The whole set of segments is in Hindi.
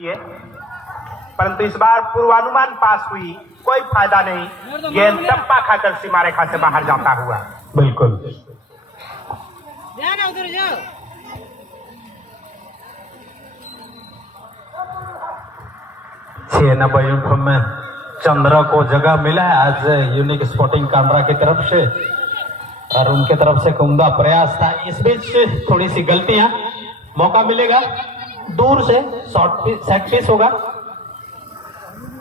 परंतु इस बार पूर्वानुमान पास हुई, कोई फायदा नहीं। गेंद टप्पा खाकर सीमा रेखा से बाहर जाता हुआ। बिल्कुल छह नंबर यूनिफॉर्म में चंद्रा को जगह मिला है आज यूनिक स्पोर्टिंग कांड्रा की तरफ से, और उनके तरफ से उम्दा प्रयास था। इस बीच थोड़ी सी गलतियां, मौका मिलेगा दूर से शॉर्ट सेट पीस होगा।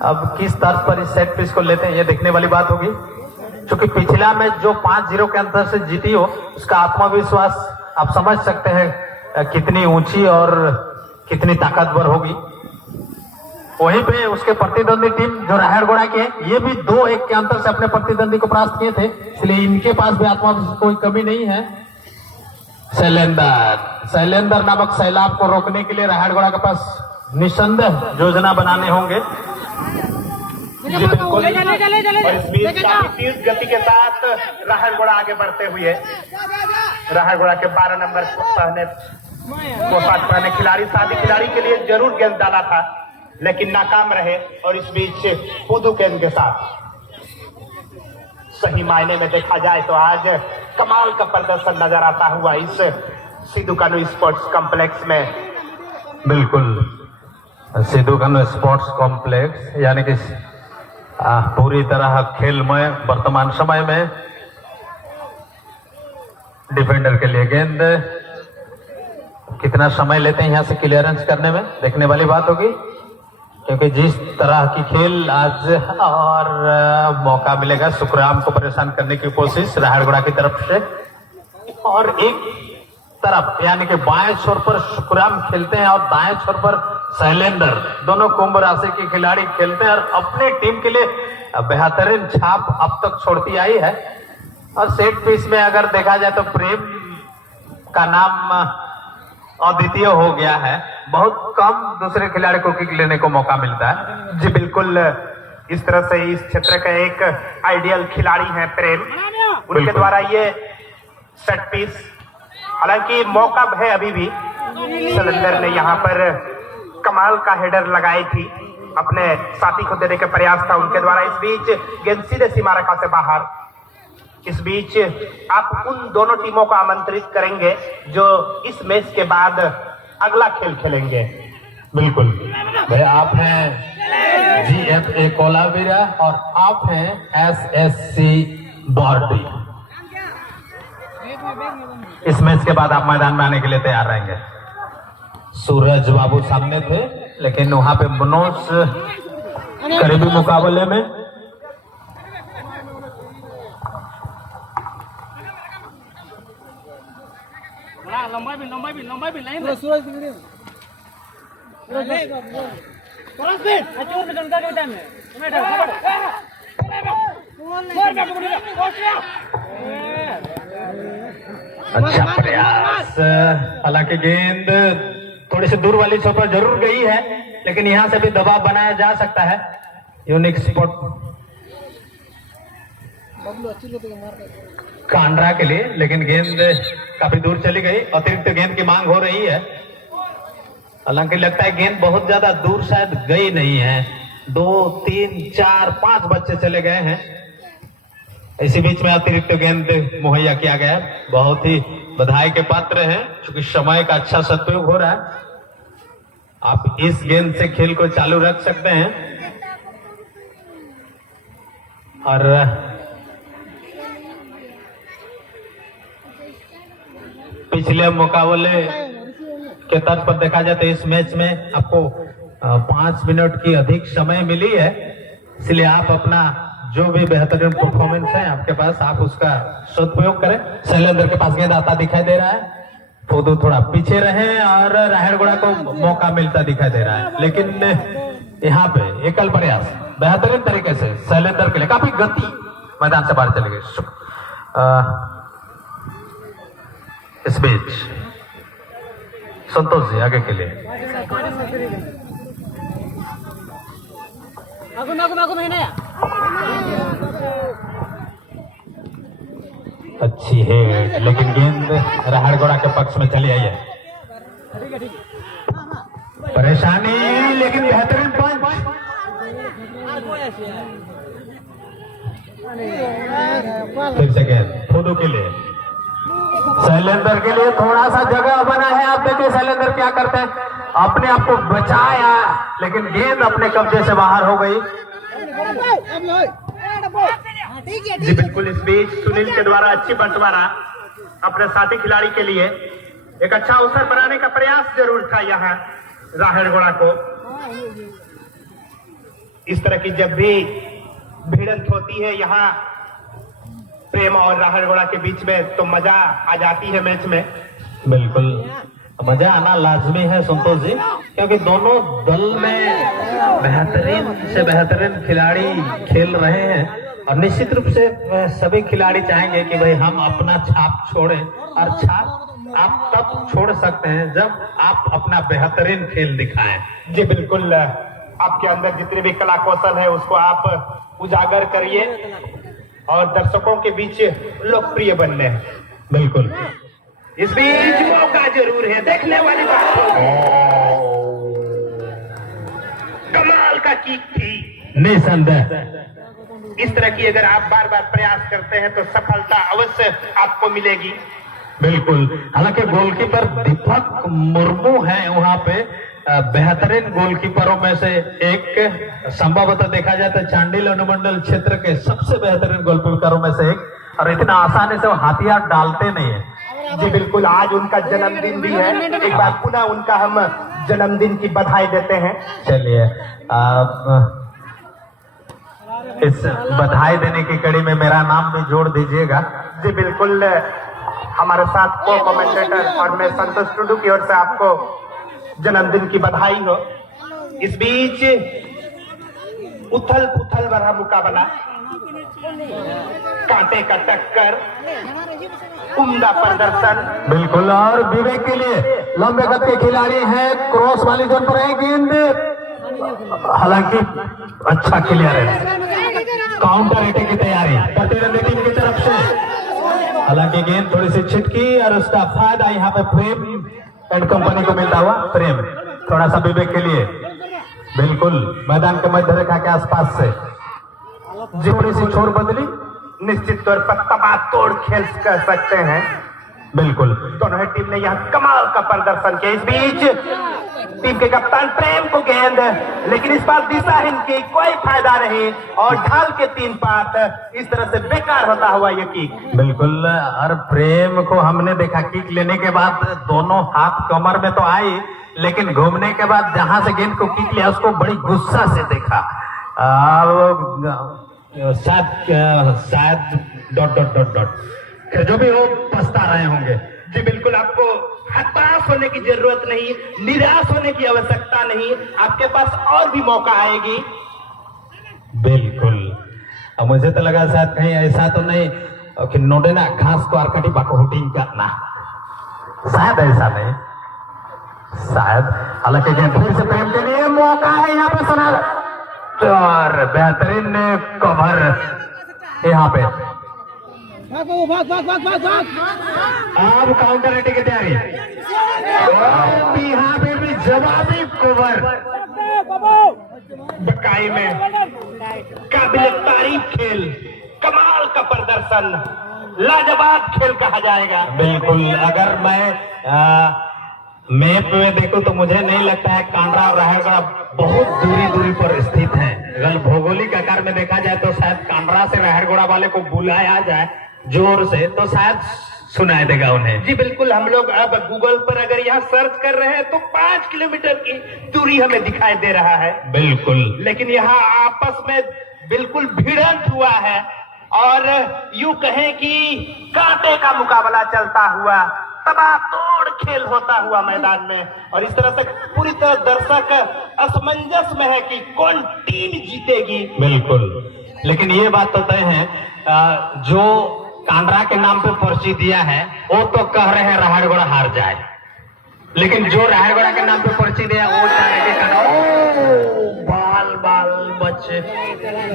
अब किस तर्ज पर इस सेट पीस को लेते हैं ये देखने वाली बात होगी, क्योंकि पिछला मैच जो 5-0 के अंतर से जीती हो उसका आत्मविश्वास आप समझ सकते हैं कितनी ऊंची और कितनी ताकतवर होगी। वहीं पे उसके प्रतिद्वंदी टीम जो राहड़गोड़ा के ये भी 2-1 के अंतर से अपने प्रतिद्वंदी को परास्त किए थे, इसलिए इनके पास भी आत्मविश्वास कोई कमी नहीं है। शैलेंद्र नामक सैलाब को रोकने के लिए राहड़गोड़ा के पास निसंदेह योजना बनाने होंगे। और इस बीच काफी तेज गति के साथ राहड़गोड़ा आगे बढ़ते हुए, राहड़गोड़ा के 12 नंबर पोशाक पहने खिलाड़ी शादी खिलाड़ी के लिए जरूर गेंद डाला था, लेकिन नाकाम रहे। और इस बीच पुदू गेंद के साथ सही मायने में देखा जाए तो आज कमाल का प्रदर्शन नजर आता हुआ इस सिद्धू कान्हू स्पोर्ट्स कॉम्प्लेक्स में। बिल्कुल सिद्धू कान्हू स्पोर्ट्स कॉम्प्लेक्स यानी कि पूरी तरह खेल में वर्तमान समय में डिफेंडर के लिए गेंद कितना समय लेते हैं यहां से क्लियरेंस करने में देखने वाली बात होगी, क्योंकि जिस तरह की खेल आज और मौका मिलेगा सुखराम को परेशान करने की कोशिश राहड़गोड़ा की तरफ से, और एक तरफ यानी कि बाएं छोर पर सुखराम खेलते हैं और दाएं छोर पर शैलेंद्र, दोनों कुंभ राशि के खिलाड़ी खेलते हैं और अपने टीम के लिए बेहतरीन छाप अब तक छोड़ती आई है। और सेट पीस में अगर देखा जाए तो प्रेम का नाम अद्वितीय हो गया है, बहुत कम दूसरे खिलाड़ी को किक लेने को मौका मिलता है। जी बिल्कुल, इस तरह से इस क्षेत्र का एक आइडियल खिलाड़ी है प्रेम, उनके द्वारा ये सेट पीस, हालांकि मौका है अभी भी। शैलेंद्र ने यहाँ पर कमाल का हेडर लगाई थी, अपने साथी को देने का प्रयास था उनके द्वारा। इस बीच गेंद सीधे सीमा रेखा से बाहर। इस बीच आप उन दोनों टीमों को आमंत्रित करेंगे जो इस मैच के बाद अगला खेल खेलेंगे। बिल्कुल भाई, आप हैं GFA कोलावीरा और आप हैं SSC बॉर्डी। इस मैच के बाद आप मैदान में आने के लिए तैयार रहेंगे। सूरज बाबू सामने थे, लेकिन वहां पे मनोज करीबी मुकाबले में लंबा भी लाइन अच्छा प्रयास, हालांकि गेंद थोड़ी सी दूर वाली छोर पर जरूर गई है, लेकिन यहां से भी दबाव बनाया जा सकता है यूनिक स्पोर्ट कांड्रा के लिए, लेकिन गेंद काफी दूर चली गई। अतिरिक्त गेंद की मांग हो रही है, हालांकि लगता है गेंद बहुत ज्यादा दूर शायद गई नहीं है। 2, 3, 4, 5 बच्चे चले गए हैं। इसी बीच में अतिरिक्त गेंद मुहैया किया गया, बहुत ही बधाई के पात्र हैं, क्योंकि समय का अच्छा सदुपयोग हो रहा है। आप इस गेंद से खेल को चालू रख सकते हैं। और पिछले मुकाबले के तर्ज पर देखा जाए तो इस मैच में आपको 5 मिनट की अधिक समय मिली है, इसलिए आप अपना जो भी बेहतरीन परफॉर्मेंस है आपके पास, आप उसका सदुपयोग करें। शैलेंद्र के पास गेंद आता दिखाई दे रहा है, तो थोड़ा पीछे रहे और राहड़गोड़ा को मौका मिलता दिखाई दे रहा है, लेकिन यहाँ पे एकल प्रयास बेहतरीन तरीके से शैलेंद्र के लिए, काफी गति मैदान से बाहर चले गए। इस बीच संतोष जी आगे के लिए अच्छी है, लेकिन गेंद राहड़गोड़ा के पक्ष में चली आई है। परेशानी, लेकिन बेहतरीन पंच। फिर से गेंद फूडू के लिए, शैलेंद्र के लिए थोड़ा सा जगह बना है। आप देखिए शैलेंद्र क्या करते हैं, अपने आप को बचाया, लेकिन गेंद अपने कब्जे से बाहर हो गई। जी बिल्कुल, इस बीच सुनील के द्वारा अच्छी बंटवारा अपने साथी खिलाड़ी के लिए एक अच्छा अवसर बनाने का प्रयास जरूर था यहाँ राहड़गोड़ा को। इस तरह की जब भी भिड़ंत होती है यहाँ प्रेम और राहड़गोड़ा के बीच में, तो मजा आ जाती है मैच में। बिल्कुल, मजा आना लाजमी है संतोष जी, क्योंकि दोनों दल में बेहतरीन से बेहतरीन खिलाड़ी खेल रहे हैं, और निश्चित रूप से सभी खिलाड़ी चाहेंगे कि भाई हम अपना छाप छोड़ें, और छाप आप तब छोड़ सकते हैं जब आप अपना बेहतरीन खेल दिखाएं। जी बिल्कुल, आपके अंदर जितने भी कला कौशल है उसको आप उजागर करिए और दर्शकों के बीच लोकप्रिय बनने हैं। बिल्कुल, इस बीच मौका जरूर है, देखने वाली बात कमाल का किक थी निसंदेह। इस तरह की अगर आप बार बार प्रयास करते हैं तो सफलता अवश्य आपको मिलेगी। बिल्कुल, हालांकि गोलकीपर दीपक मुर्मू है वहां पे बेहतरीन गोलकीपरों में से एक, संभवतः देखा जाए तो चांडिल अनुमंडल क्षेत्र के सबसे बेहतरीन गोलकीपरों में से एक, और इतना आसानी से वो हाथियार डालते नहीं है। जी बिल्कुल, आज उनका जन्मदिन भी है, एक बार पुनः उनका हम जन्मदिन की बधाई देते हैं। चलिए, इस बधाई देने की कड़ी में मेरा नाम भी जोड़ दीजिएगा। जी बिल्कुल, हमारे साथ को कमेंटेटर और मैं संतोष टुडू की ओर से आपको जन्मदिन की बधाई हो। इस बीच उथल पुथल भरा मुकाबला, कांटे का टक्कर, उम्दा प्रदर्शन। बिल्कुल, और विवेक के लिए लंबे कद के खिलाड़ी हैं, क्रॉस वाली जोन पर है गेंद, हालांकि अच्छा क्लियरेंस, काउंटर अटैक की तैयारी प्रतिद्वंदी टीम की तरफ से, हालांकि गेंद थोड़ी सी छिटकी और उसका फायदा यहाँ पे प्रेम एंड कंपनी को मिलता हुआ। प्रेम थोड़ा सा विवेक के लिए, बिल्कुल मैदान के मध्य रेखा के आसपास से थोड़ी सी छोर बदली, निश्चित तौर पर तबातोड़ खेल कर सकते हैं। बिल्कुल, दोनों ही टीम ने यहाँ कमाल का प्रदर्शन किया। इस बीच टीम के कप्तान प्रेम को गेंद, लेकिन इस बार दिशाहीन की कोई फायदा नहीं और ढाल के 3 पात, इस तरह से बेकार होता हुआ ये किक। बिल्कुल, और प्रेम को हमने देखा किक लेने के बाद दोनों हाथ कमर में तो आई, लेकिन घूमने के बाद जहां से गेंद को किक लिया उसको बड़ी गुस्सा से देखा। शायद डॉट डॉट डॉट डॉट जो भी हो पछता रहे होंगे। जी बिल्कुल, आपको हताश होने की जरूरत नहीं, निराश होने की आवश्यकता नहीं, आपके पास और भी मौका आएगी। बिल्कुल, अब मुझे तो लगा शायद कहीं ऐसा तो नहीं कि नोटे ना घास को आरकटी बाकोटिंग करना, शायद ऐसा नहीं, शायद। हालांकि फिर से प्रेम के लिए मौका है यहाँ पे, सुना और बेहतरीन कवर यहाँ पे। अब काउंटर अटैक की तैयारी, यहाँ पे भी जवाबी कवर, बकाई में काबिल तारीफ खेल, कमाल का प्रदर्शन, लाजवाब खेल कहा जाएगा। बिल्कुल, अगर मैं मैप में देखूं तो मुझे नहीं लगता है कांड्रा और राहड़गढ़ बहुत दूरी पर स्थित हैं। अगर भौगोलिक आकार में देखा जाए तो शायद कांड्रा से राहड़गढ़ वाले को बुलाया जाए जोर से तो शायद सुनाई देगा उन्हें। जी बिल्कुल, हम लोग अब गूगल पर अगर यहाँ सर्च कर रहे हैं तो 5 किलोमीटर की दूरी हमें दिखाई दे रहा है। बिल्कुल, लेकिन यहाँ आपस में बिल्कुल भिड़ंत हुआ है और यूं कहें कि कांटे का मुकाबला चलता हुआ, तबातोड़ खेल होता हुआ मैदान में, और इस तरह से पूरी तरह दर्शक असमंजस में है कि कौन टीम जीतेगी। बिल्कुल, लेकिन ये बात तो तय है, जो कांड्रा के नाम पे पर्ची दिया है वो तो कह रहे हैं राहड़गढ़ हार जाए, लेकिन जो राहड़गढ़ के नाम पे पर्ची दिया वो चाह रहे कि बाल बाल बच्चे।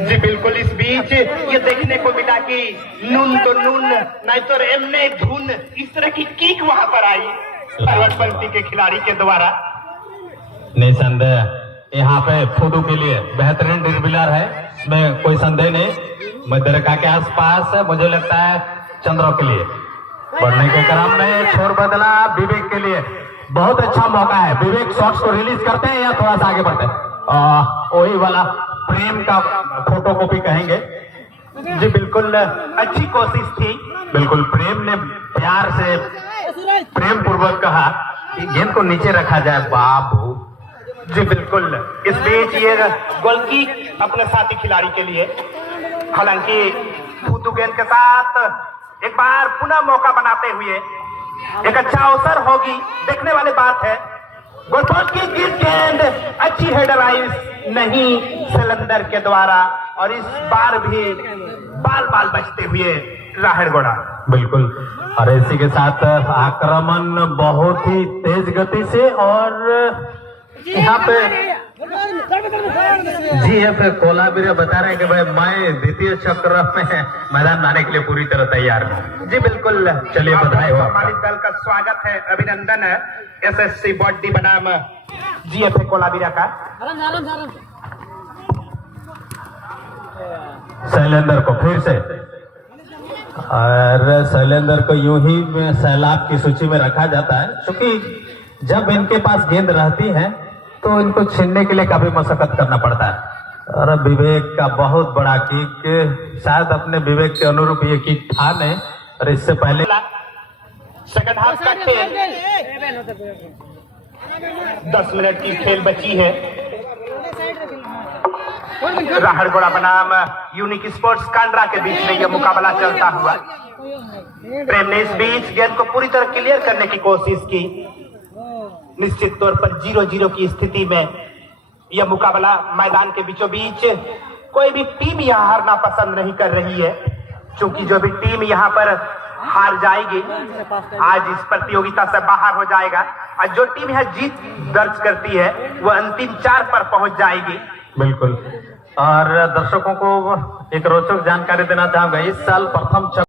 जी बिल्कुल, इस बीच ये देखने को मिला कि नून तो नून नहीं तो एमने धुन, इस तरह की किक वहां पर आई फॉरवर्ड पंक्ति के खिलाड़ी के द्वारा। निसंदेह यहाँ पे फुदू के लिए बेहतरीन ड्रिबलर है, इसमें कोई संदेह नहीं। मध्य रेखा के आसपास मुझे लगता है चंद्रों के लिए बढ़ने के क्रम में छोर बदला विवेक के लिए बहुत अच्छा मौका है। विवेक शॉट्स को रिलीज करते हैं या थोड़ा सा आगे बढ़ते हैं, वही वाला प्रेम का फोटो कॉपी कहेंगे। जी बिल्कुल अच्छी कोशिश थी। बिल्कुल प्रेम ने प्यार से प्रेम पूर्वक कहा कि गेंद को नीचे रखा जाए बाबू। जी बिल्कुल, इस बीच ये गोल की अपने साथी खिलाड़ी के लिए, हालांकि फुदू गेंद के साथ एक बार पुनः मौका बनाते हुए एक अच्छा अवसर होगी, देखने वाली बात है। गोलपोस्ट की गेंद अच्छी हेडलाइंस नहीं सिलेंडर के द्वारा, और इस बार भी बाल बाल बचते हुए राहड़गोड़ा। बिल्कुल, और इसी के साथ आक्रमण बहुत ही तेज गति से, और यहाँ पे जीएफ कोलाबिरा बता रहे हैं कि भाई मैं द्वितीय चक्र में मैदान में आने के लिए पूरी तरह तैयार हूँ। जी बिल्कुल, चलिए बधाई हो। सम्मानित दल का स्वागत है, अभिनंदन है एसएससी बॉडी बनाम जीएफ कोलाबिरा का। शैलेंद्र को फिर से, और शैलेंद्र को यूं ही सैलाब की सूची में रखा जाता है, क्योंकि जब इनके पास गेंद रहती है तो इनको छीनने के लिए काफी मशक्कत करना पड़ता है। और विवेक का बहुत बड़ा किक, शायद अपने विवेक के अनुरूप ये किक था नहीं, और इससे पहले सेकंड हाफ का खेल 10 मिनट की खेल बची है। राहड़गोड़ा बनाम यूनिक स्पोर्ट्स कांड्रा के बीच में यह मुकाबला चलता हुआ। प्रेम ने इस बीच गेंद को पूरी तरह क्लियर करने की कोशिश की। निश्चित तौर पर 0-0 की स्थिति में यह मुकाबला मैदान के बीचों बीच, कोई भी टीम यहां हारना पसंद नहीं कर रही है, क्योंकि जो भी टीम यहां पर हार जाएगी आज इस प्रतियोगिता से बाहर हो जाएगा, और जो टीम यहां जीत दर्ज करती है वह अंतिम 4 पर पहुंच जाएगी। बिल्कुल, और दर्शकों को एक रोचक जानकारी देना चाहूंगा। इस साल प्रथम